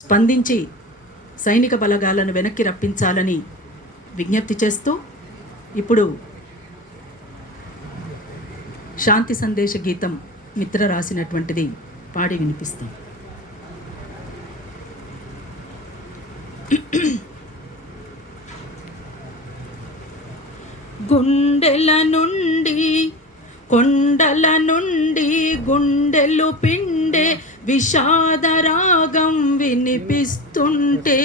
స్పందించి సైనిక బలగాలను వెనక్కి రప్పించాలని విజ్ఞప్తి చేస్తూ ఇప్పుడు శాంతి సందేశ గీతం మిత్ర రాసినటువంటిది పాడి వినిపిస్తాం. గుండెల నుండి కొండల నుండి గుండెలు పిండే విషాదరాగం వినిపిస్తుంటే,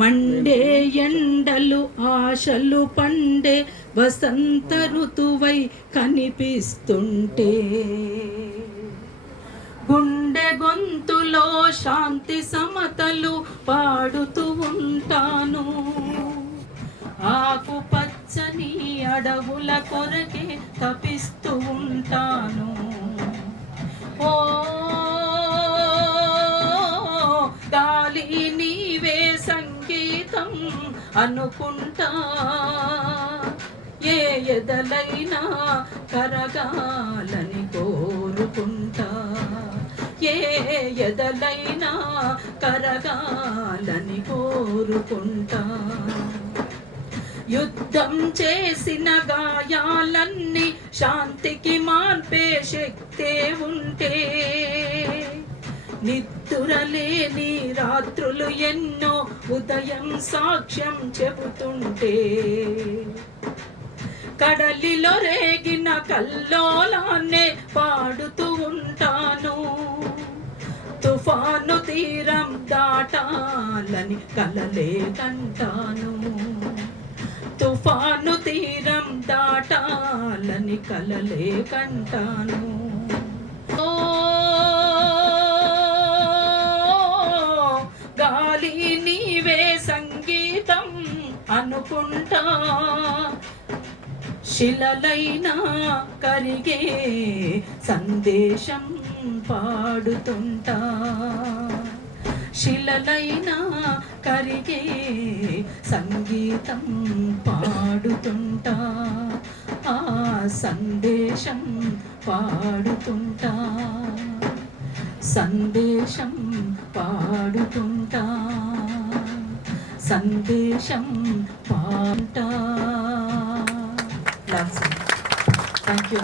మండే ఎండలు ఆశలు పండే వసంత ఋతువై కనిపిస్తుంటే, గుండె గొంతులో శాంతి సమతలు పాడుతూ ఉంటాను. ఆకు పచ్చని అడవుల కొరకే తపిస్తూ ఉంటాను. ఓ గాలి నీవే సంగీతం అనుకుంటా, ఏ ఎదలైనా కరగాలని కోరుకుంటా, ఏ ఎదలైనా కరగాలని కోరుకుంటా. యుద్ధం చేసిన గాయాలన్నీ శాంతికి మాన్పే శక్తే ఉంటే, నిద్దురలేని రాత్రులు ఎన్నో ఉదయం సాక్ష్యం చెబుతుంటే, కడలిలో రేగిన కల్లోలాన్నే పాడుతూ ఉంటాను. తుఫాను తీరం దాటాలని కలలే కంటాను. తుఫాను తీరం దాటాలని కలలే కంటాను. ఓ గాలి నీవే సంగీతం అనుకుంటా, శిలలైనా కరిగే సందేశం పాడుతుంటా, శిలలైనా కరిగే సంగీతం పాడుతుంటా, ఆ సందేశం పాడుతుంటా, సందేశం పాడుతుంటా, సందేశం పాడుతా. Thank you.